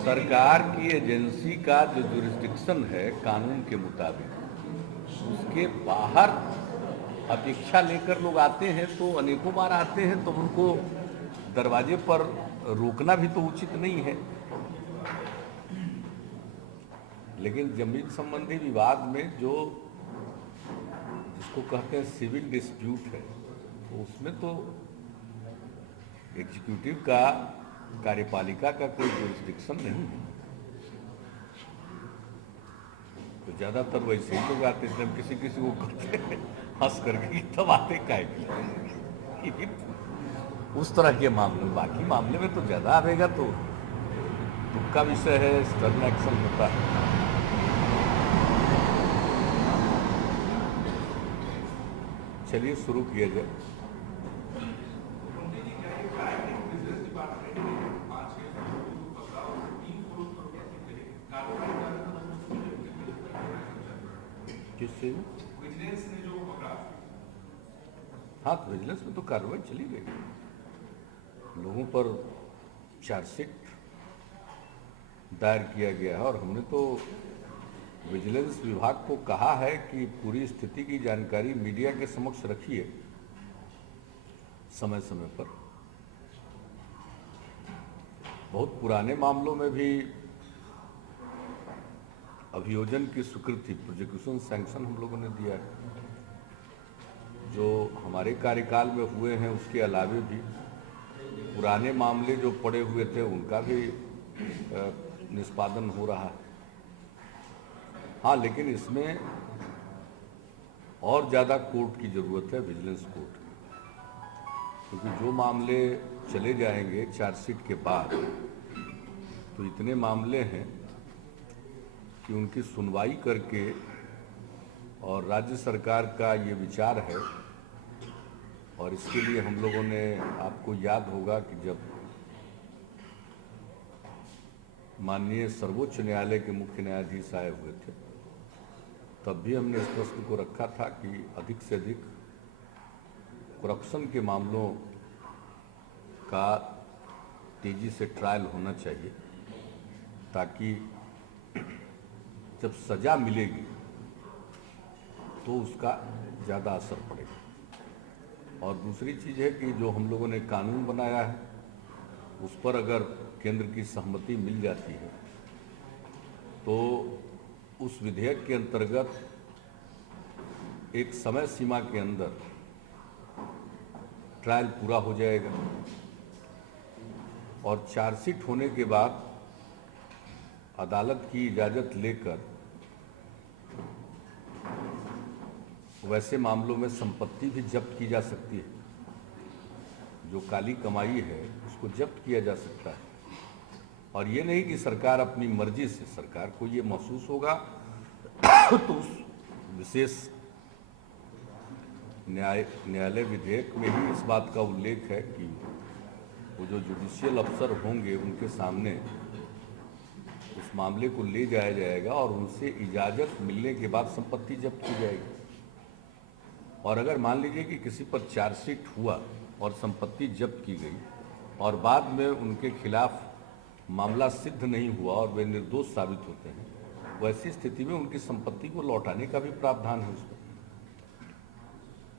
सरकार की एजेंसी का जो जुरिस्डिक्शन है कानून के मुताबिक, उसके बाहर अपेक्षा लेकर लोग आते हैं तो अनेकों बार आते हैं, तो उनको दरवाजे पर रोकना भी तो उचित नहीं है। लेकिन जमीन संबंधी विवाद में जो जिसको कहते हैं सिविल डिस्प्यूट है, तो उसमें तो एग्जीक्यूटिव का, कार्यपालिका का कोई जुरिस्डिक्शन नहीं है। तो ज़्यादातर वैसे ही लोग आते थे, किसी किसी को कहते हैं हंस करके तब आते काहे उस तरह के मामले में। बाकी मामले में तो ज़्यादा आवेगा तो दुख का विषय है, स्टर्न एक्शन होता है। चलिए शुरू किया जाए। किससे? हाँ, तो विजिलेंस में तो कार्रवाई चली गई, लोगों पर चार्जशीट दायर किया गया है, और हमने तो विजिलेंस विभाग को कहा है कि पूरी स्थिति की जानकारी मीडिया के समक्ष रखिए समय समय पर। बहुत पुराने मामलों में भी अभियोजन की स्वीकृति, प्रोसिक्यूशन सैंक्शन हम लोगों ने दिया है। जो हमारे कार्यकाल में हुए हैं उसके अलावे भी पुराने मामले जो पड़े हुए थे उनका भी निष्पादन हो रहा है। हाँ, लेकिन इसमें और ज़्यादा कोर्ट की ज़रूरत है, विजिलेंस कोर्ट की, क्योंकि जो मामले चले जाएंगे चार्जशीट के बाद, तो इतने मामले हैं कि उनकी सुनवाई करके, और राज्य सरकार का ये विचार है, और इसके लिए हम लोगों ने, आपको याद होगा कि जब माननीय सर्वोच्च न्यायालय के मुख्य न्यायाधीश आए हुए थे, तब भी हमने इस प्रश्न को रखा था कि अधिक से अधिक करप्शन के मामलों का तेजी से ट्रायल होना चाहिए, ताकि जब सज़ा मिलेगी तो उसका ज़्यादा असर पड़ेगा। और दूसरी चीज़ है कि जो हम लोगों ने कानून बनाया है उस पर अगर केंद्र की सहमति मिल जाती है तो उस विधेयक के अंतर्गत एक समय सीमा के अंदर ट्रायल पूरा हो जाएगा, और चार्जशीट होने के बाद अदालत की इजाज़त लेकर वैसे मामलों में संपत्ति भी जब्त की जा सकती है। जो काली कमाई है उसको जब्त किया जा सकता है, और ये नहीं कि सरकार अपनी मर्जी से, सरकार को ये महसूस होगा तो उस विशेष न्यायालय विधेयक में ही इस बात का उल्लेख है कि वो जो जुडिशियल अफसर होंगे उनके सामने उस मामले को ले जाया जाएगा और उनसे इजाज़त मिलने के बाद संपत्ति जब्त की जाएगी। और अगर मान लीजिए कि किसी पर चार्जशीट हुआ और संपत्ति जब्त की गई और बाद में उनके खिलाफ मामला सिद्ध नहीं हुआ और वे निर्दोष साबित होते हैं, वैसी स्थिति में उनकी संपत्ति को लौटाने का भी प्रावधान है उसमें।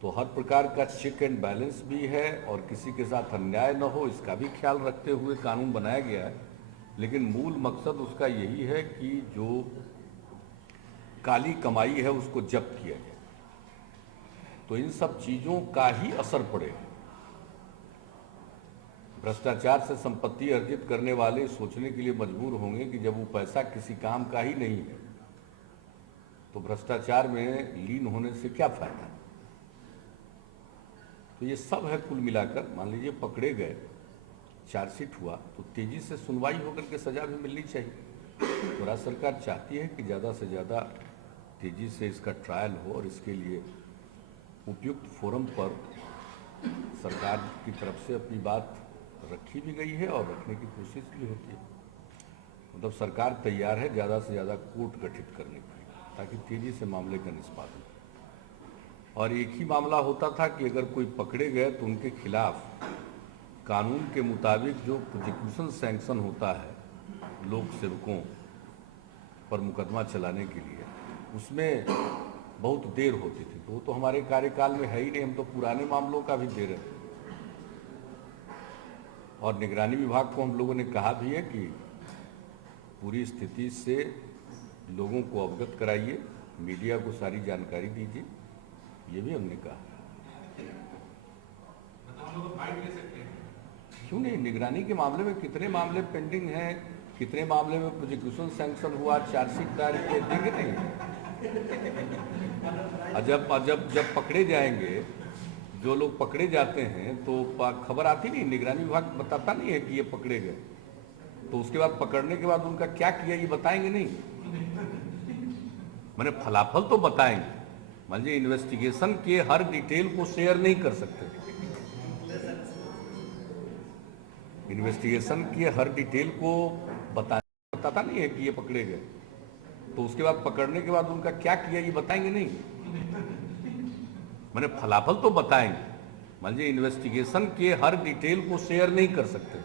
तो हर प्रकार का चेक एंड बैलेंस भी है, और किसी के साथ अन्याय न हो इसका भी ख्याल रखते हुए कानून बनाया गया है। लेकिन मूल मकसद उसका यही है कि जो काली कमाई है उसको जब्त किया जाए। तो इन सब चीज़ों का ही असर पड़ेगा। भ्रष्टाचार से संपत्ति अर्जित करने वाले सोचने के लिए मजबूर होंगे कि जब वो पैसा किसी काम का ही नहीं है तो भ्रष्टाचार में लीन होने से क्या फायदा। तो ये सब है कुल मिलाकर। मान लीजिए पकड़े गए, चार्जशीट हुआ, तो तेजी से सुनवाई होकर के सजा भी मिलनी चाहिए। तो राज्य सरकार चाहती है कि ज़्यादा से ज़्यादा तेजी से इसका ट्रायल हो, और इसके लिए उपयुक्त फोरम पर सरकार की तरफ से अपनी बात रखी भी गई है और रखने की कोशिश भी होती है। मतलब सरकार तैयार है ज़्यादा से ज़्यादा कोर्ट गठित करने के लिए, ताकि तेजी से मामले का निष्पादन। और एक ही मामला होता था कि अगर कोई पकड़े गए तो उनके खिलाफ कानून के मुताबिक जो प्रोसिक्यूशन सैंक्शन होता है, लोक सेवकों पर मुकदमा चलाने के लिए, उसमें बहुत देर होती थी। तो वो तो हमारे कार्यकाल में है ही नहीं, हम तो पुराने मामलों का भी दे रहे हैं। और निगरानी विभाग को हम लोगों ने कहा भी है कि पूरी स्थिति से लोगों को अवगत कराइए, मीडिया को सारी जानकारी दीजिए, ये भी हमने कहा। हम लोग फाइट ले सकते हैं, क्यों नहीं? निगरानी के मामले में कितने मामले पेंडिंग हैं, कितने मामले में प्रोसिक्यूशन सैंक्शन हुआ, चार्जशीट दायर किए, देंगे नहीं? जब पकड़े जाएंगे, जो लोग पकड़े जाते हैं तो खबर आती नहीं, निगरानी विभाग बताता नहीं है कि ये पकड़े गए, तो उसके बाद पकड़ने के बाद उनका क्या किया ये बताएंगे नहीं? मैंने फलाफल तो बताएंगे, मान लीजिए इन्वेस्टिगेशन के हर डिटेल को शेयर नहीं कर सकते। इन्वेस्टिगेशन के हर डिटेल को बताता नहीं है कि ये पकड़े गए, तो उसके बाद पकड़ने के बाद उनका क्या किया ये बताएंगे नहीं? मैंने फलाफल तो बताएंगे, मान लीजिए इन्वेस्टिगेशन के हर डिटेल को शेयर नहीं कर सकते।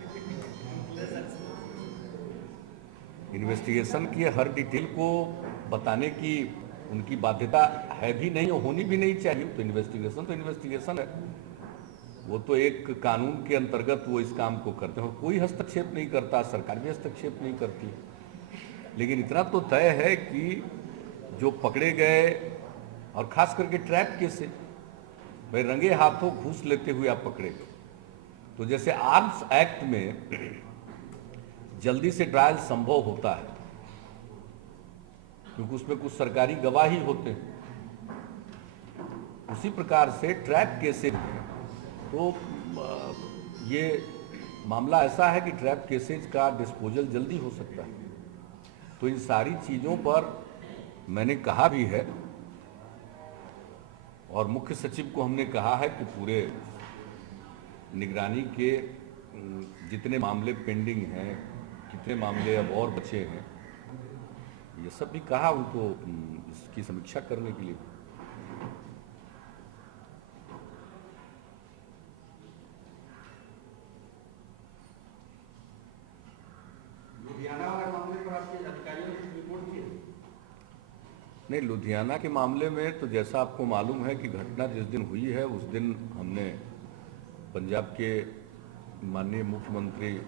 इन्वेस्टिगेशन की हर डिटेल को बताने की उनकी बाध्यता है भी नहीं और होनी भी नहीं चाहिए। तो इन्वेस्टिगेशन है, वो तो एक कानून के अंतर्गत वो इस काम को करते हैं, कोई हस्तक्षेप नहीं करता, सरकार भी हस्तक्षेप नहीं करती। लेकिन इतना तो तय है कि जो पकड़े गए, और खास करके ट्रैप केस से भाई रंगे हाथों घूस लेते हुए आप पकड़े गए, तो जैसे आर्म्स एक्ट में जल्दी से ट्रायल संभव होता है क्योंकि उसमें कुछ सरकारी गवाह ही होते हैं, उसी प्रकार से ट्रैप केसेस तो ये मामला ऐसा है कि ट्रैप केसेज का डिस्पोजल जल्दी हो सकता है। तो इन सारी चीज़ों पर मैंने कहा भी है और मुख्य सचिव को हमने कहा है कि पूरे निगरानी के जितने मामले पेंडिंग हैं, कितने मामले अब और बचे हैं, ये सब भी कहा उनको इसकी समीक्षा करने के लिए। लुधियाना वाले मामले पर आपके अधिकारियों ने रिपोर्ट की है? नहीं, लुधियाना के मामले में तो जैसा आपको मालूम है कि घटना जिस दिन हुई है उस दिन हमने पंजाब के माननीय मुख्यमंत्री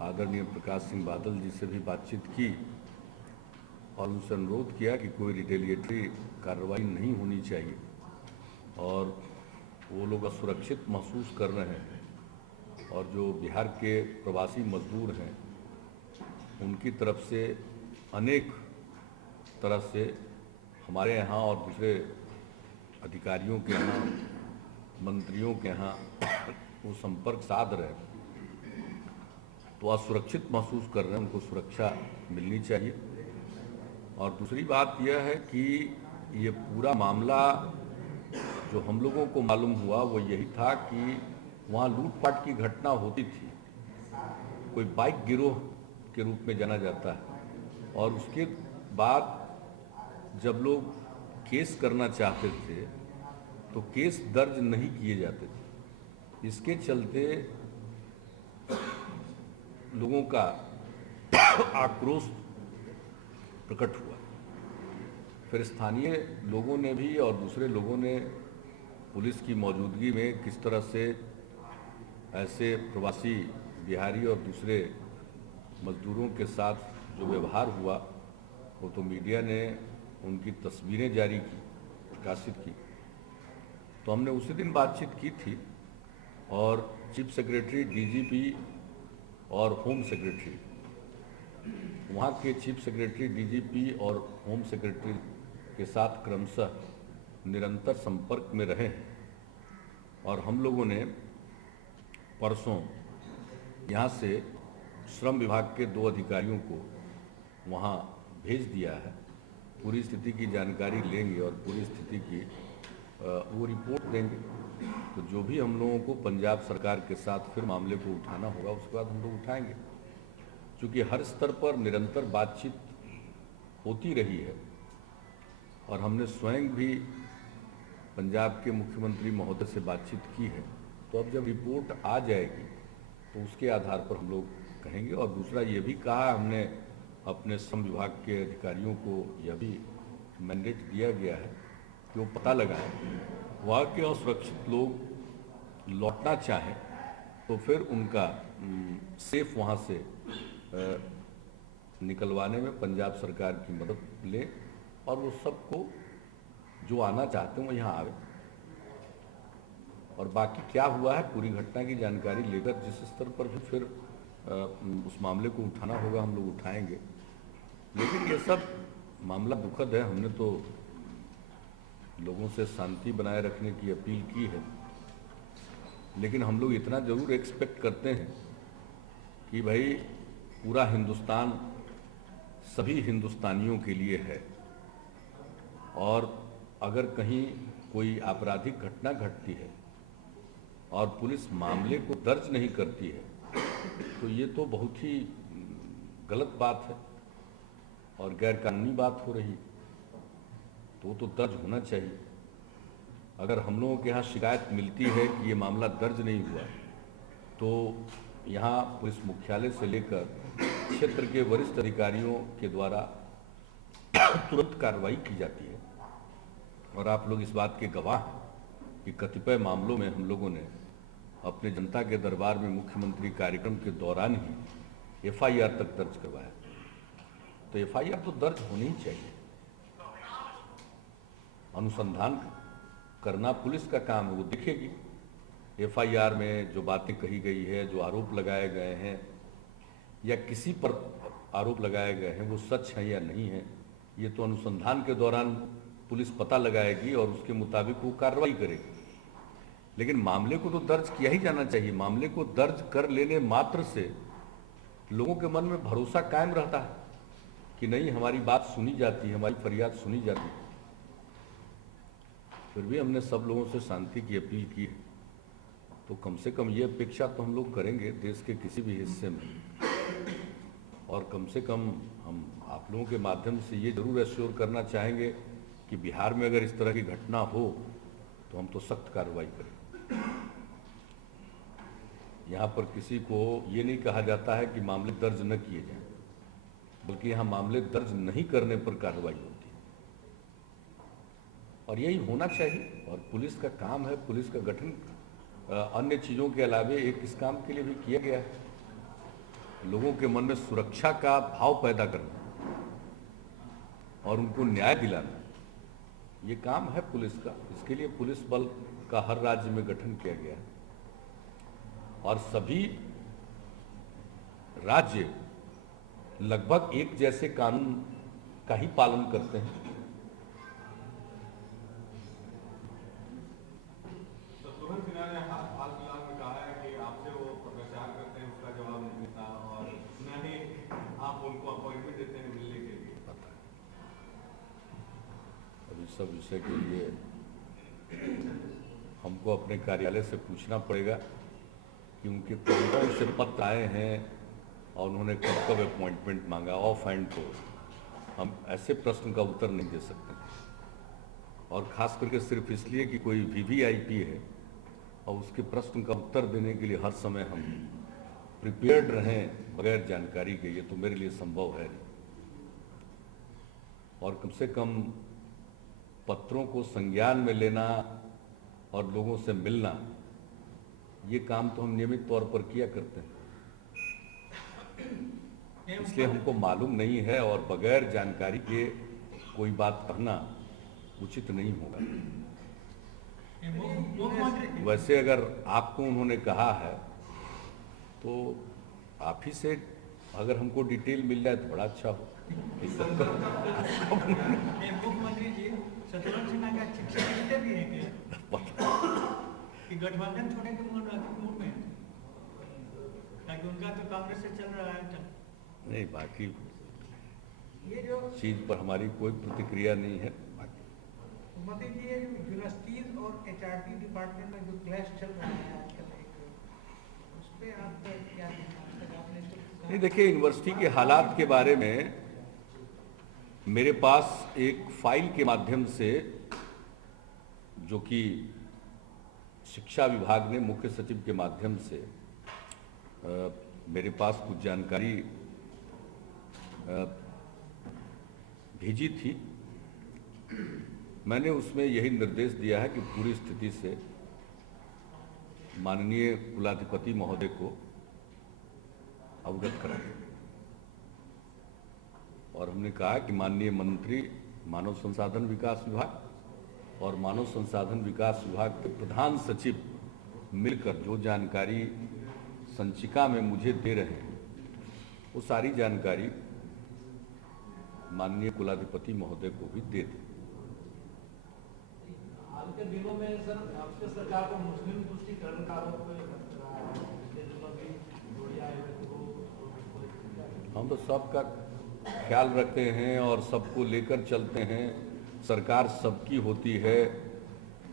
आदरणीय प्रकाश सिंह बादल जी से भी बातचीत की और उनसे अनुरोध किया कि कोई रिटेलिएटरी कार्रवाई नहीं होनी चाहिए और वो लोग असुरक्षित महसूस कर रहे हैं और जो बिहार के प्रवासी मजदूर हैं उनकी तरफ से अनेक तरह से हमारे यहाँ और दूसरे अधिकारियों के यहाँ, मंत्रियों के यहाँ वो संपर्क साध रहे, तो असुरक्षित महसूस कर रहे हैं, उनको सुरक्षा मिलनी चाहिए। और दूसरी बात यह है कि ये पूरा मामला जो हम लोगों को मालूम हुआ वो यही था कि वहाँ लूटपाट की घटना होती थी, कोई बाइक गिरोह के रूप में जाना जाता है, और उसके बाद जब लोग केस करना चाहते थे तो केस दर्ज नहीं किए जाते थे। इसके चलते लोगों का आक्रोश प्रकट हुआ। फिर स्थानीय लोगों ने भी और दूसरे लोगों ने पुलिस की मौजूदगी में किस तरह से ऐसे प्रवासी बिहारी और दूसरे मजदूरों के साथ जो व्यवहार हुआ वो तो मीडिया ने उनकी तस्वीरें जारी की, प्रकाशित की। तो हमने उसी दिन बातचीत की थी और चीफ सेक्रेटरी, डीजीपी और होम सेक्रेटरी, वहाँ के चीफ सेक्रेटरी, डीजीपी और होम सेक्रेटरी के साथ क्रमशः निरंतर संपर्क में रहे हैं। और हम लोगों ने परसों यहाँ से श्रम विभाग के 2 अधिकारियों को वहाँ भेज दिया है। पूरी स्थिति की जानकारी लेंगे और पूरी स्थिति की वो रिपोर्ट देंगे। तो जो भी हम लोगों को पंजाब सरकार के साथ फिर मामले को उठाना होगा उसके बाद हम लोग उठाएंगे, क्योंकि हर स्तर पर निरंतर बातचीत होती रही है और हमने स्वयं भी पंजाब के मुख्यमंत्री महोदय से बातचीत की है। तो अब जब रिपोर्ट आ जाएगी तो उसके आधार पर हम लोग कहेंगे। और दूसरा ये भी कहा हमने अपने श्रम विभाग के अधिकारियों को, यह भी मैंडेट दिया गया है कि वो पता लगाएं वहाँ के असुरक्षित लोग लौटना चाहें तो फिर उनका सेफ वहाँ से निकलवाने में पंजाब सरकार की मदद लें और वो सबको जो आना चाहते हैं वो यहाँ आवे। और बाकी क्या हुआ है पूरी घटना की जानकारी लेकर जिस स्तर पर भी फिर उस मामले को उठाना होगा हम लोग उठाएंगे। लेकिन ये सब मामला दुखद है। हमने तो लोगों से शांति बनाए रखने की अपील की है, लेकिन हम लोग इतना ज़रूर एक्सपेक्ट करते हैं कि भाई पूरा हिंदुस्तान सभी हिंदुस्तानियों के लिए है, और अगर कहीं कोई आपराधिक घटना घटती है और पुलिस मामले को दर्ज नहीं करती है तो ये तो बहुत ही गलत बात है और गैरकानूनी बात हो रही। तो दर्ज होना चाहिए। अगर हम लोगों के यहाँ शिकायत मिलती है कि ये मामला दर्ज नहीं हुआ तो यहाँ पुलिस मुख्यालय से लेकर क्षेत्र के वरिष्ठ अधिकारियों के द्वारा तुरंत कार्रवाई की जाती है। और आप लोग इस बात के गवाह हैं कि कतिपय मामलों में हम लोगों ने अपने जनता के दरबार में मुख्यमंत्री कार्यक्रम के दौरान ही एफआईआर तक दर्ज करवाया। तो एफआईआर तो दर्ज होनी ही चाहिए। अनुसंधान करना पुलिस का काम है, वो दिखेगी एफआईआर में जो बातें कही गई है, जो आरोप लगाए गए हैं या किसी पर आरोप लगाए गए हैं वो सच है या नहीं है, ये तो अनुसंधान के दौरान पुलिस पता लगाएगी और उसके मुताबिक वो कार्रवाई करेगी। लेकिन मामले को तो दर्ज किया ही जाना चाहिए। मामले को दर्ज कर लेने मात्र से लोगों के मन में भरोसा कायम रहता है कि नहीं हमारी बात सुनी जाती है, हमारी फरियाद सुनी जाती है। फिर भी हमने सब लोगों से शांति की अपील की है, तो कम से कम ये अपेक्षा तो हम लोग करेंगे देश के किसी भी हिस्से में, और कम से कम हम आप लोगों के माध्यम से ये जरूर एश्योर करना चाहेंगे कि बिहार में अगर इस तरह की घटना हो तो हम तो सख्त कार्रवाई करें। यहाँ पर किसी को ये नहीं कहा जाता है कि मामले दर्ज न किए जाएं, बल्कि यहाँ मामले दर्ज नहीं करने पर कार्रवाई होती है, और यही होना चाहिए। और पुलिस का काम है, पुलिस का गठन अन्य चीज़ों के अलावे एक इस काम के लिए भी किया गया है, लोगों के मन में सुरक्षा का भाव पैदा करना और उनको न्याय दिलाना, ये काम है पुलिस का। इसके लिए पुलिस बल का हर राज्य में गठन किया गया है और सभी राज्य लगभग एक जैसे कानून का ही पालन करते हैं। शत्रुघ्न सिन्हा ने हाल फिलहाल में कहा है कि आपसे वो प्रचार करते हैं, उसका जवाब नहीं देता और न ही आप उनको अपॉइंटमेंट देते हैं मिलने के लिए। अब इस सब विषय के लिए हमको अपने कार्यालय से पूछना पड़ेगा कि उनके कौन से पत्र आए हैं और उन्होंने कब कब अपॉइंटमेंट मांगा। ऑफ हैंड तो हम ऐसे प्रश्न का उत्तर नहीं दे सकते, और ख़ास करके सिर्फ इसलिए कि कोई वीवीआईपी है और उसके प्रश्न का उत्तर देने के लिए हर समय हम प्रिपेयर्ड रहें बगैर जानकारी के, ये तो मेरे लिए संभव है नहीं। और कम से कम पत्रों को संज्ञान में लेना और लोगों से मिलना, ये काम तो हम नियमित तौर पर किया करते हैं। इसलिए हमको मालूम नहीं है और बगैर जानकारी के कोई बात कहना उचित नहीं होगा। वैसे अगर आपको उन्होंने कहा है तो आप ही से अगर हमको डिटेल मिल जाए तो बड़ा अच्छा हो। मुख्यमंत्री जी शत्रुघ्न सिन्हा का शिक्षा मिलते भी है कि गठबंधन छोड़ने के मूड में, ताकि उनका तो कांग्रेस से चल रहा है। नहीं, बाकी ये जो चीज़ पर हमारी कोई प्रतिक्रिया नहीं है। मुख्यमंत्री जी ये जो यूनिवर्सिटीज और एचआरडी डिपार्टमेंट में जो क्लैश चल रहा है आजकल, एक उस पर आप क्या आपने नहीं, देखिए यूनिवर्सिटी के हालात के बारे में मेरे पास एक फाइल के माध्यम से, जो कि शिक्षा विभाग ने मुख्य सचिव के माध्यम से मेरे पास कुछ जानकारी भेजी थी। मैंने उसमें यही निर्देश दिया है कि पूरी स्थिति से माननीय कुलाधिपति महोदय को अवगत कराएं, और हमने कहा कि माननीय मंत्री मानव संसाधन विकास विभाग और मानव संसाधन विकास विभाग के प्रधान सचिव मिलकर जो जानकारी संचिका में मुझे दे रहे हैं वो सारी जानकारी माननीय कुलाधिपति महोदय को भी दे दें। हाल के दिनों में सर आपके सरकार को मुस्लिम तुष्टीकरण का आरोप रहा है। पिछले दिनों भी जोड़िया हम तो सबका ख्याल रखते हैं और सबको लेकर चलते हैं। सरकार सबकी होती है,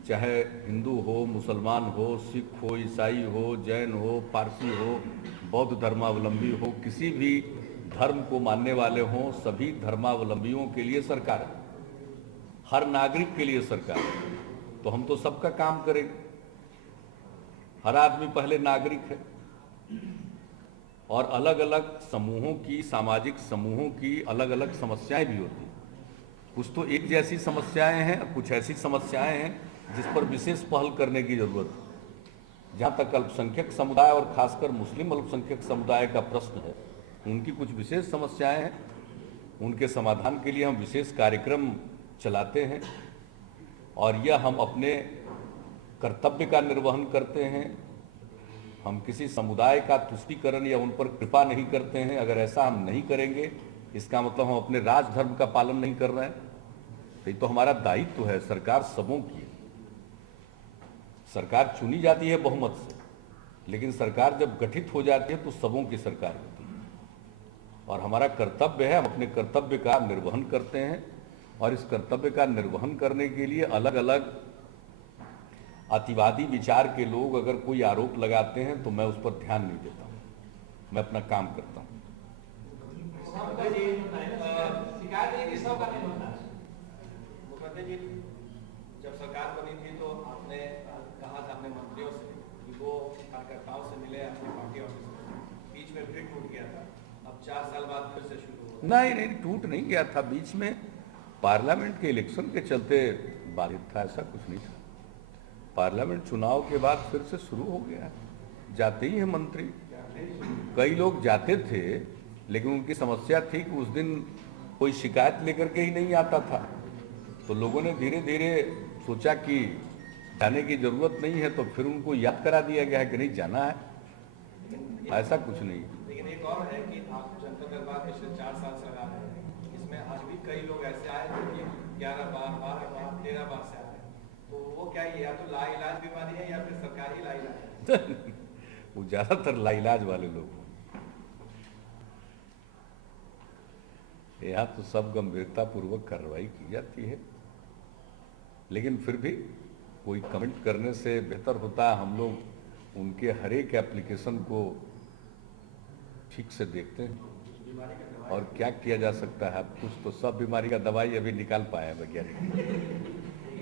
चाहे हिंदू हो, मुसलमान हो, सिख हो, ईसाई हो, जैन हो, पारसी हो, बौद्ध धर्मावलंबी हो, किसी भी धर्म को मानने वाले हों, सभी धर्मावलंबियों के लिए सरकार है, हर नागरिक के लिए सरकार है। तो हम तो सबका काम करेंगे। हर आदमी पहले नागरिक है और अलग अलग समूहों की, सामाजिक समूहों की अलग अलग समस्याएं भी होती हैं। कुछ तो एक जैसी समस्याएं हैं, कुछ ऐसी समस्याएं हैं जिस पर विशेष पहल करने की जरूरत है। जहाँ तक अल्पसंख्यक समुदाय और खासकर मुस्लिम अल्पसंख्यक समुदाय का प्रश्न है, उनकी कुछ विशेष समस्याएं हैं, उनके समाधान के लिए हम विशेष कार्यक्रम चलाते हैं और यह हम अपने कर्तव्य का निर्वहन करते हैं। हम किसी समुदाय का तुष्टीकरण या उन पर कृपा नहीं करते हैं। अगर ऐसा हम नहीं करेंगे, इसका मतलब हम अपने राजधर्म का पालन नहीं कर रहे हैं। तो ये तो हमारा दायित्व है। सरकार सबों की है, सरकार चुनी जाती है बहुमत से, लेकिन सरकार जब गठित हो जाती है तो सबों की सरकार होती है और हमारा कर्तव्य है, हम अपने कर्तव्य का निर्वहन करते हैं। और इस कर्तव्य का निर्वहन करने के लिए अलग अलग अतिवादी विचार के लोग अगर कोई आरोप लगाते हैं तो मैं उस पर ध्यान नहीं देता हूँ, मैं अपना काम करता हूँ। मुख्यमंत्री जी, जब सरकार बनी थी तो आपने कहा था अपने मंत्रियों से कि वो कार्यकर्ताओं से मिले अपनी पार्टी ऑफिस में, बीच में फिर टूट गया था, अब 4 साल बाद फिर से शुरू हुआ। नहीं, टूट नहीं गया था। बीच में पार्लियामेंट के इलेक्शन के चलते बाधित था, ऐसा कुछ नहीं था। पार्लियामेंट चुनाव के बाद फिर से शुरू हो गया। जाते ही हैं मंत्री, कई लोग जाते थे, लेकिन उनकी समस्या थी कि उस दिन कोई शिकायत लेकर के ही नहीं आता था। तो लोगों ने धीरे धीरे सोचा कि जाने की जरूरत नहीं है, तो फिर उनको याद करा दिया गया है कि नहीं जाना है। ऐसा कुछ नहीं। लेकिन एक और है कि आप जनता दरबार पिछले 4 साल से लगा रहे हैं, इसमें आज भी कई लोग ऐसे आए जो कि 11 बार, 12 बार, 13 बार से आए हैं। तो वो क्या, या तो लाइलाज बीमारी है या फिर सरकारी लाइलाज है? वो ज्यादातर लाइलाज वाले लोग। यहाँ तो सब गंभीरता पूर्वक कार्रवाई की जाती है, लेकिन फिर भी कोई कमेंट करने से बेहतर होता है हम लोग उनके हर एक एप्लीकेशन को ठीक से देखते हैं और क्या किया जा सकता है। कुछ तो सब बीमारी का दवाई अभी निकाल पाए वैज्ञानिक,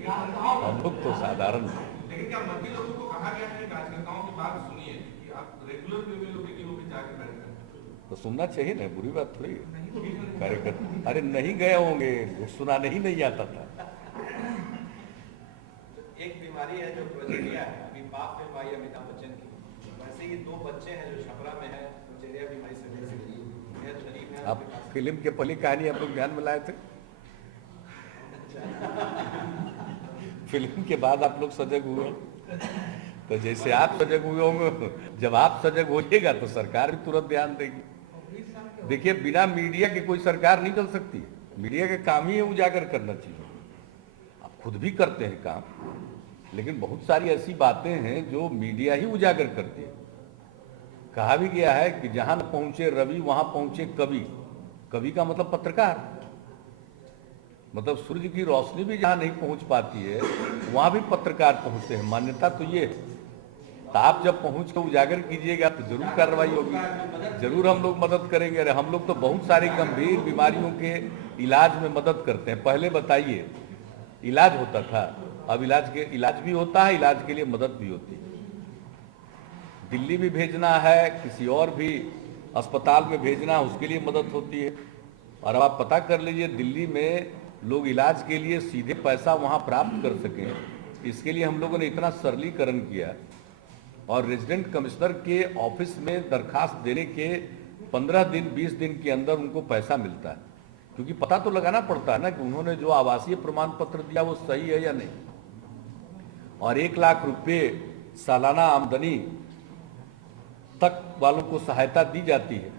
हम लोग तो साधारण। लेकिन क्या मंत्री लोगों को कहा गया है कि कार्यकर्ताओं की बात सुनिए कि आप रेगुलर वे में लोग जाकर बैठ जाए? तो सुनना चाहिए ना, बुरी बात थोड़ी है। कार्यकर्ता अरे नहीं गए होंगे, सुनाने ही नहीं आता था। एक बीमारी है जो प्रोजेरिया है, अभी बाप फिल्म आई अमिताभ बच्चन की, वैसे ही 2 बच्चे हैं जो छपरा में है प्रोजेरिया बीमारी से शरीफ है। आप फिल्म के पहली कहानी आप लोग ध्यान में लाए थे, फिल्म के बाद आप लोग सजग हुए। तो जैसे आप सजग हुए होंगे, जब आप सजग होइएगा तो सरकार भी तुरंत ध्यान देगी। देखिए, बिना मीडिया के कोई सरकार नहीं चल सकती। मीडिया का काम ही है उजागर करना चाहिए। आप खुद भी करते हैं काम, लेकिन बहुत सारी ऐसी बातें हैं जो मीडिया ही उजागर करती है। कहा भी गया है कि जहां न पहुंचे रवि वहां पहुंचे कवि। कवि का मतलब पत्रकार, मतलब सूर्य की रोशनी भी जहां नहीं पहुंच पाती है वहां भी पत्रकार पहुंचते हैं। मान्यता तो ये है। तो आप जब पहुंच कर उजागर कीजिएगा तो जरूर कार्रवाई होगी, जरूर हम लोग मदद करेंगे। अरे हम लोग तो बहुत सारी गंभीर बीमारियों के इलाज में मदद करते हैं। पहले बताइए, इलाज होता था, अब इलाज भी होता है, इलाज के लिए मदद भी होती है। दिल्ली भी भेजना है, किसी और भी अस्पताल में भेजना, उसके लिए मदद होती है। और अब आप पता कर लीजिए, दिल्ली में लोग इलाज के लिए सीधे पैसा वहाँ प्राप्त कर सकें, इसके लिए हम लोगों ने इतना सरलीकरण किया। और रेजिडेंट कमिश्नर के ऑफिस में दरखास्त देने के 15 दिन 20 दिन के अंदर उनको पैसा मिलता है, क्योंकि पता तो लगाना पड़ता है ना कि उन्होंने जो आवासीय प्रमाण पत्र दिया वो सही है या नहीं। और 1 लाख रुपये सालाना आमदनी तक वालों को सहायता दी जाती है,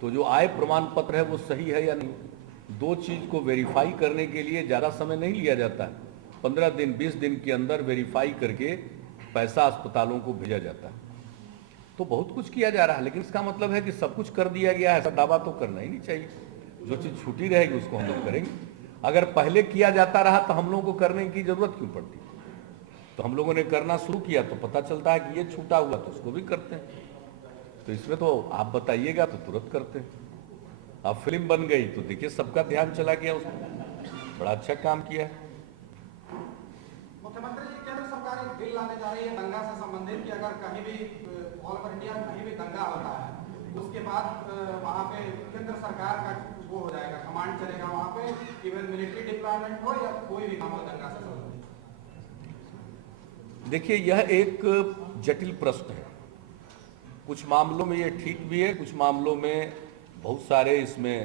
तो जो आय प्रमाण पत्र है वो सही है या नहीं। 2 चीज को वेरीफाई करने के लिए ज़्यादा समय नहीं लिया जाता है, 15 दिन 20 दिन के अंदर वेरीफाई करके पैसा अस्पतालों को भेजा जाता है। तो बहुत कुछ किया जा रहा है, लेकिन इसका मतलब है कि सब कुछ कर दिया गया है, ऐसा दावा तो करना ही नहीं चाहिए। जो चीज़ छूटी रहेगी उसको हम लोग करेंगे। अगर पहले किया जाता रहा तो हम लोगों को करने की जरूरत क्यों पड़ती? तो हम लोगों ने करना शुरू किया तो पता चलता है कि ये छूटा हुआ तो उसको भी करते हैं। तो इसमें तो आप बताइएगा तो तुरंत करते हैं। अब फिल्म बन गई तो देखिए सबका ध्यान चला गया उसमें, बड़ा अच्छा काम किया है। मुख्यमंत्री जी, केंद्र सरकार एक बिल लाने जा रही है दंगा से संबंधित कि अगर कहीं भी ऑल ओवर इंडिया में कहीं भी दंगा होता है उसके बाद वहाँ पे केंद्र सरकार का वो हो जाएगा, कमांड चलेगा वहाँ पे, इवन मिलिट्री डिप्लॉयमेंट हो या कोई भी काम हो दंगा से संबंधित। देखिए, यह एक जटिल प्रश्न है। कुछ मामलों में ये ठीक भी है, कुछ मामलों में बहुत सारे इसमें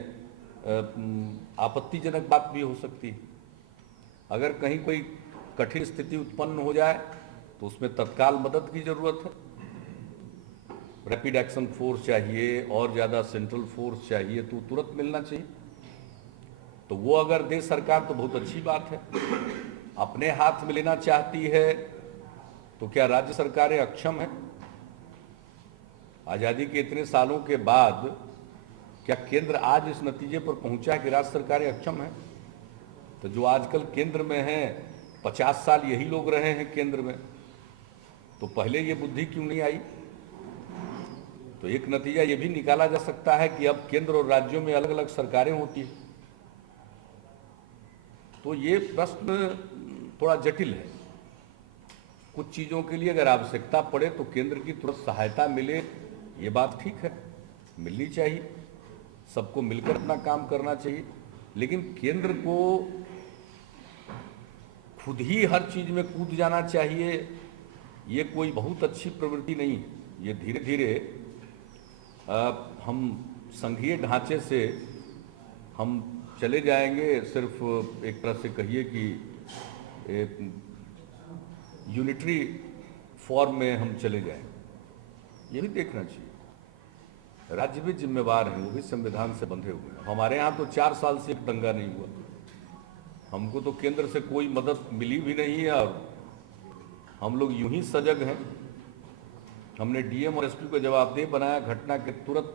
आपत्तिजनक बात भी हो सकती है। अगर कहीं कोई कठिन स्थिति उत्पन्न हो जाए तो उसमें तत्काल मदद की जरूरत है। रैपिड एक्शन फोर्स चाहिए और ज़्यादा सेंट्रल फोर्स चाहिए तो तुरंत मिलना चाहिए। तो वो अगर दे सरकार तो बहुत अच्छी बात है। अपने हाथ में लेना चाहती है तो क्या राज्य सरकारें अक्षम हैं? आज़ादी के इतने सालों के बाद क्या केंद्र आज इस नतीजे पर पहुंचा है कि राज्य सरकारें अक्षम हैं? तो जो आजकल केंद्र में हैं, 50 साल यही लोग रहे हैं केंद्र में, तो पहले ये बुद्धि क्यों नहीं आई? तो एक नतीजा ये भी निकाला जा सकता है कि अब केंद्र और राज्यों में अलग अलग सरकारें होती हैं। तो ये प्रश्न थोड़ा जटिल है। कुछ चीज़ों के लिए अगर आवश्यकता पड़े तो केंद्र की तुरंत सहायता मिले, ये बात ठीक है, मिलनी चाहिए। सबको मिलकर अपना काम करना चाहिए, लेकिन केंद्र को खुद ही हर चीज में कूद जाना चाहिए, ये कोई बहुत अच्छी प्रवृत्ति नहीं है। ये धीरे धीरे हम संघीय ढांचे से हम चले जाएंगे, सिर्फ एक तरह से कहिए कि यूनिटरी फॉर्म में हम चले जाएंगे। ये भी देखना चाहिए। राज्य भी जिम्मेवार हैं, वो भी संविधान से बंधे हुए हैं। हमारे यहाँ तो 4 साल से एक दंगा नहीं हुआ। हमको तो केंद्र से कोई मदद मिली भी नहीं है और हम लोग यूं ही सजग हैं। हमने डीएम और एसपी को जवाबदेह बनाया। घटना के तुरंत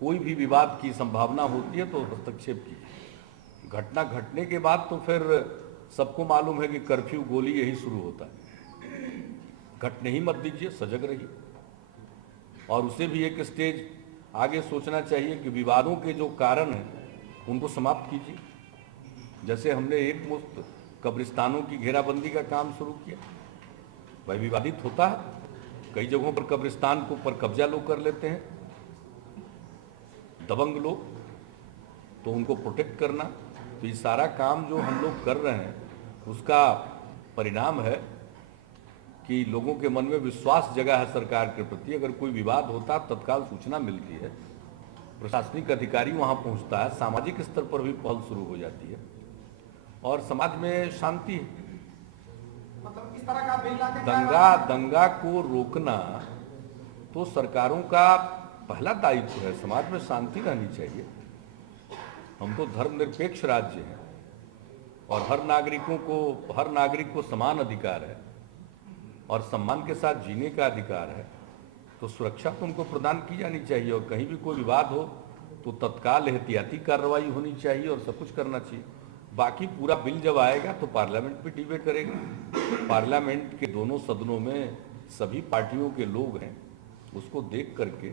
कोई भी विवाद की संभावना होती है तो हस्तक्षेप की। घटना घटने के बाद तो फिर सबको मालूम है कि कर्फ्यू, गोली यही शुरू होता है। घटने ही मत दीजिए, सजग रहिए। और उसे भी एक स्टेज आगे सोचना चाहिए कि विवादों के जो कारण हैं उनको समाप्त कीजिए। जैसे हमने एक मुश्त कब्रिस्तानों की घेराबंदी का काम शुरू किया। वह विवादित होता है, कई जगहों पर कब्रिस्तान के ऊपर कब्जा लोग कर लेते हैं, दबंग लोग, तो उनको प्रोटेक्ट करना। तो ये सारा काम जो हम लोग कर रहे हैं उसका परिणाम है कि लोगों के मन में विश्वास जगा है सरकार के प्रति। अगर कोई विवाद होता तत्काल सूचना मिलती है, प्रशासनिक अधिकारी वहां पहुंचता है, सामाजिक स्तर पर भी पहल शुरू हो जाती है और समाज में शांति है। मतलब इस तरह का बिल लाके दंगा को रोकना तो सरकारों का पहला दायित्व है। समाज में शांति रहनी चाहिए। हम तो धर्मनिरपेक्ष राज्य हैं और हर नागरिक को समान अधिकार है और सम्मान के साथ जीने का अधिकार है। तो सुरक्षा तो उनको प्रदान की जानी चाहिए और कहीं भी कोई विवाद हो तो तत्काल एहतियाती कार्रवाई होनी चाहिए और सब कुछ करना चाहिए। बाकी पूरा बिल जब आएगा तो पार्लियामेंट भी डिबेट करेगा। पार्लियामेंट के दोनों सदनों में सभी पार्टियों के लोग हैं, उसको देख करके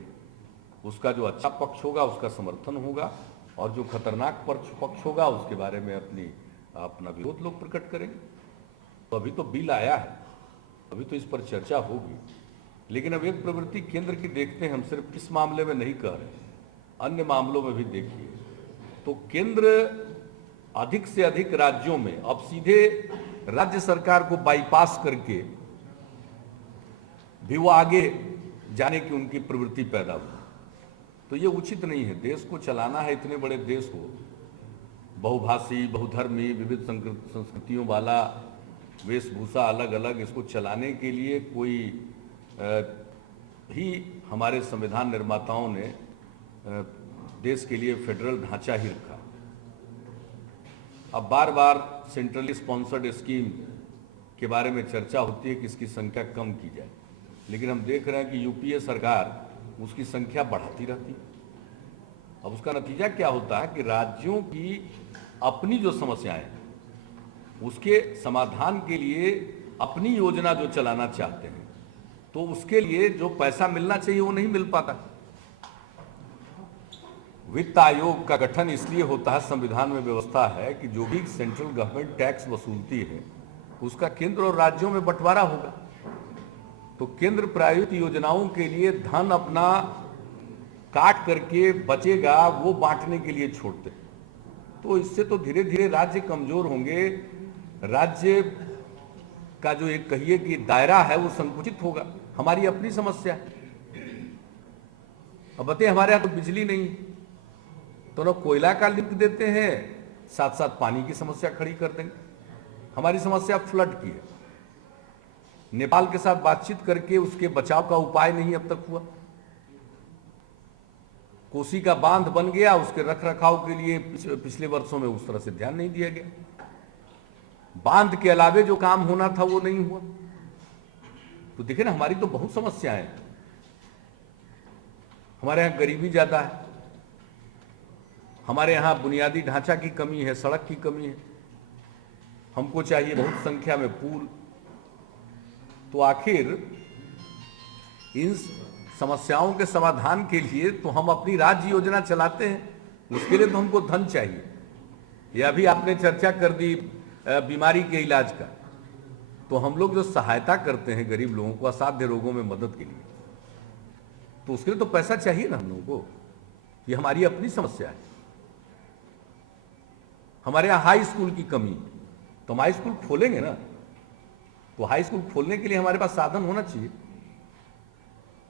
उसका जो अच्छा पक्ष होगा उसका समर्थन होगा और जो खतरनाक पक्ष होगा उसके बारे में अपना विरोध लोग प्रकट करेंगे। तो अभी तो बिल आया है, अभी तो इस पर चर्चा होगी। लेकिन अब एक प्रवृत्ति केंद्र की देखते हैं, हम सिर्फ इस मामले में नहीं कह रहे, अन्य मामलों में भी देखिए तो केंद्र अधिक से अधिक राज्यों में अब सीधे राज्य सरकार को बाईपास करके भी वो आगे जाने की उनकी प्रवृत्ति पैदा हुई। तो ये उचित नहीं है। देश को चलाना है, इतने बड़े देश को, बहुभाषी, बहुधर्मी, विविध संस्कृतियों वाला, वेशभूषा अलग अलग, इसको चलाने के लिए कोई ही हमारे संविधान निर्माताओं ने देश के लिए फेडरल ढांचा ही रखा। अब बार बार सेंट्रली स्पॉन्सर्ड स्कीम के बारे में चर्चा होती है कि इसकी संख्या कम की जाए, लेकिन हम देख रहे हैं कि यूपीए सरकार उसकी संख्या बढ़ाती रहती है। अब उसका नतीजा क्या होता है कि राज्यों की अपनी जो समस्याएं हैं उसके समाधान के लिए अपनी योजना जो चलाना चाहते हैं तो उसके लिए जो पैसा मिलना चाहिए वो नहीं मिल पाता। वित्त आयोग का गठन इसलिए होता है, संविधान में व्यवस्था है कि जो भी सेंट्रल गवर्नमेंट टैक्स वसूलती है उसका केंद्र और राज्यों में बंटवारा होगा। तो केंद्र प्रायोजित योजनाओं के लिए धन अपना काट करके बचेगा, वो बांटने के लिए छोड़ते। तो इससे तो धीरे धीरे राज्य कमजोर होंगे, राज्य का जो एक कहिए कि दायरा है वो संकुचित होगा। हमारी अपनी समस्या है। अब बताइए, हमारे यहाँ तो बिजली नहीं, तो ना कोयला का लिंक देते हैं, साथ साथ पानी की समस्या खड़ी कर देंगे। हमारी समस्या फ्लड की है। नेपाल के साथ बातचीत करके उसके बचाव का उपाय नहीं अब तक हुआ। कोसी का बांध बन गया, उसके रखरखाव के लिए पिछले वर्षों में उस तरह से ध्यान नहीं दिया गया। बांध के अलावे जो काम होना था वो नहीं हुआ। तो देखिए ना, हमारी तो बहुत समस्याएं हैं। हमारे यहाँ गरीबी ज्यादा है, हमारे यहाँ बुनियादी ढांचा की कमी है, सड़क की कमी है, हमको चाहिए बहुत संख्या में पुल। तो आखिर इन समस्याओं के समाधान के लिए तो हम अपनी राज्य योजना चलाते हैं, उसके लिए तो हमको धन चाहिए। यह भी आपने चर्चा कर दी बीमारी के इलाज का, तो हम लोग जो सहायता करते हैं गरीब लोगों को असाध्य रोगों में मदद के लिए, तो उसके लिए तो पैसा चाहिए ना हम लोगों को। ये हमारी अपनी समस्या है। हमारे यहाँ हाई स्कूल की कमी, तो हम हाई स्कूल खोलेंगे ना, तो हाई स्कूल खोलने के लिए हमारे पास साधन होना चाहिए।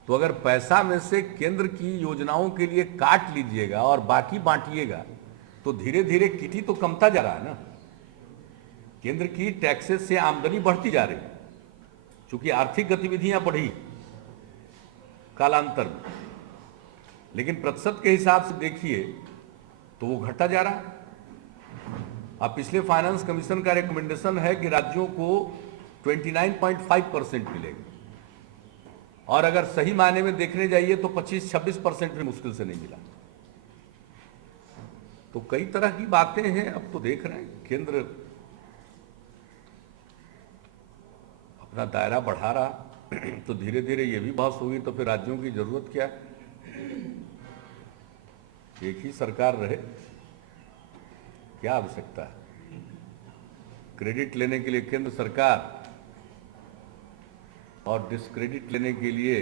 तो अगर पैसा में से केंद्र की योजनाओं के लिए काट लीजिएगा और बाकी बांटिएगा तो धीरे धीरे किटी तो कमता जा रहा है ना। केंद्र की टैक्सेस से आमदनी बढ़ती जा रही है, क्योंकि आर्थिक गतिविधियां बढ़ी कालांतर में, लेकिन प्रतिशत के हिसाब से देखिए तो वो घटता जा रहा है। अब पिछले फाइनेंस कमीशन का रिकमेंडेशन है कि राज्यों को 29.5% मिलेगा, और अगर सही मायने में देखने जाइए तो 25-26% भी मुश्किल से नहीं मिला। तो कई तरह की बातें हैं। अब तो देख रहे हैं केंद्र अपना दायरा बढ़ा रहा, तो धीरे धीरे ये भी बहस होगी, तो फिर राज्यों की जरूरत क्या है? एक ही सरकार रहे, क्या आवश्यकता है? क्रेडिट लेने के लिए केंद्र सरकार और डिस्क्रेडिट लेने के लिए,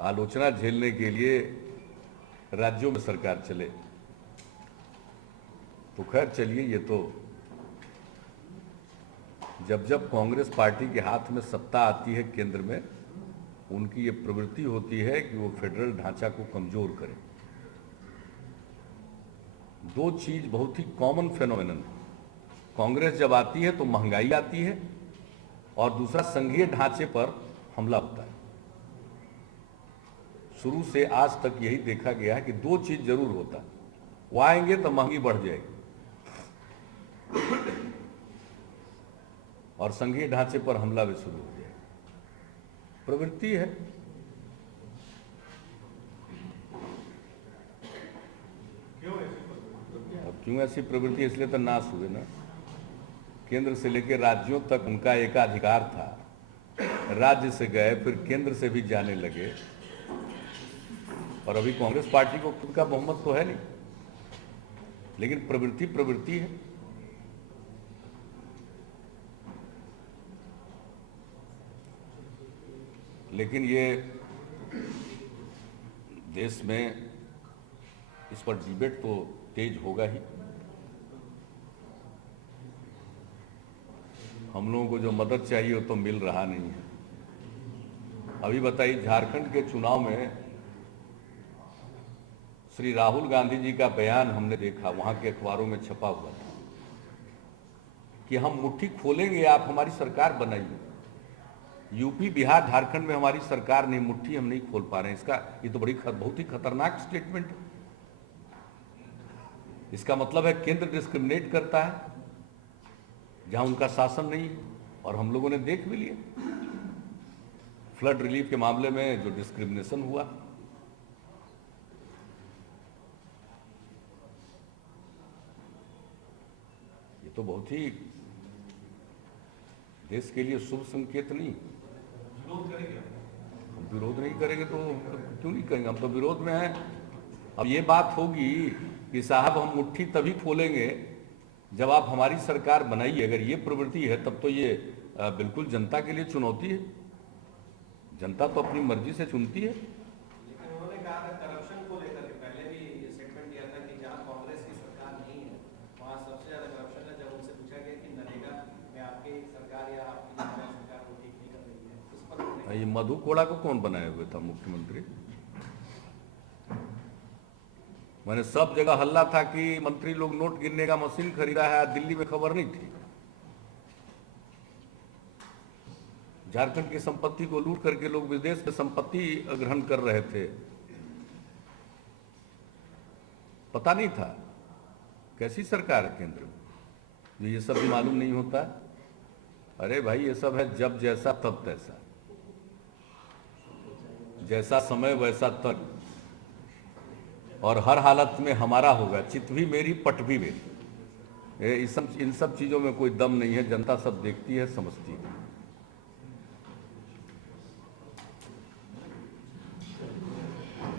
आलोचना झेलने के लिए राज्यों में सरकार चले। तो खैर चलिए, ये तो जब जब कांग्रेस पार्टी के हाथ में सत्ता आती है केंद्र में, उनकी ये प्रवृत्ति होती है कि वो फेडरल ढांचा को कमजोर करे। दो चीज बहुत ही कॉमन फेनोमेनन है। कांग्रेस जब आती है तो महंगाई आती है, और दूसरा संघीय ढांचे पर हमला होता है। शुरू से आज तक यही देखा गया है कि दो चीज जरूर होता है, वो आएंगे तो महंगी बढ़ जाएगी, और संघीय ढांचे पर हमला भी शुरू हो जाएगा। प्रवृत्ति है। अब क्यों ऐसी प्रवृत्ति? इसलिए तो नाश हुए ना। केंद्र से लेकर राज्यों तक उनका एकाधिकार था, राज्य से गए फिर केंद्र से भी जाने लगे, और अभी कांग्रेस पार्टी को खुद का बहुमत तो है नहीं, लेकिन प्रवृत्ति है। लेकिन ये देश में इस पर डिबेट तो तेज होगा ही। हम लोगों को जो मदद चाहिए वो तो मिल रहा नहीं है। अभी बताइए, झारखंड के चुनाव में श्री राहुल गांधी जी का बयान हमने देखा, वहां के अखबारों में छपा हुआ था कि हम मुट्ठी खोलेंगे, आप हमारी सरकार बनाइए। यूपी, बिहार, झारखंड में हमारी सरकार नहीं, मुट्ठी हम नहीं खोल पा रहे हैं। इसका ये तो बहुत ही खतरनाक स्टेटमेंट है। इसका मतलब है केंद्र डिस्क्रिमिनेट करता है जहां उनका शासन नहीं है, और हम लोगों ने देख भी लिया फ्लड रिलीफ के मामले में जो डिस्क्रिमिनेशन हुआ। ये तो बहुत ही देश के लिए शुभ संकेत नहीं। विरोध करेंगे? हम विरोध नहीं करेंगे तो क्यों नहीं करेंगे, हम तो विरोध में हैं। अब ये बात होगी कि साहब हम मुट्ठी तभी खोलेंगे जब आप हमारी सरकार बनाइए। अगर ये प्रवृत्ति है तब तो ये बिल्कुल जनता के लिए चुनौती है। जनता तो अपनी मर्जी से चुनती है। लेकिन उन्होंने कहा था करप्शन को लेकर के पहले भी ये स्टेटमेंट दिया था कि जहां कांग्रेस की सरकार नहीं है वहां सबसे ज्यादा करप्शन है। जब उनसे पूछा गया कि नरेगा में आपकी सरकार या आपकी सरकार वो ठीक नहीं कर रही है, उस पर ये मधु कोड़ा को कौन बनाए हुए था मुख्यमंत्री? मैंने सब जगह हल्ला था कि मंत्री लोग नोट गिनने का मशीन खरीदा है, दिल्ली में खबर नहीं थी। झारखंड की संपत्ति को लूट करके लोग विदेश में संपत्ति ग्रहण कर रहे थे, पता नहीं था। कैसी सरकार है केंद्र में, ये सब भी मालूम नहीं होता। अरे भाई, ये सब है जब जैसा तब तैसा, जैसा समय वैसा तक, और हर हालत में हमारा होगा। चित भी मेरी, पट भी मेरी। इन सब चीजों में कोई दम नहीं है। जनता सब देखती है, समझती है।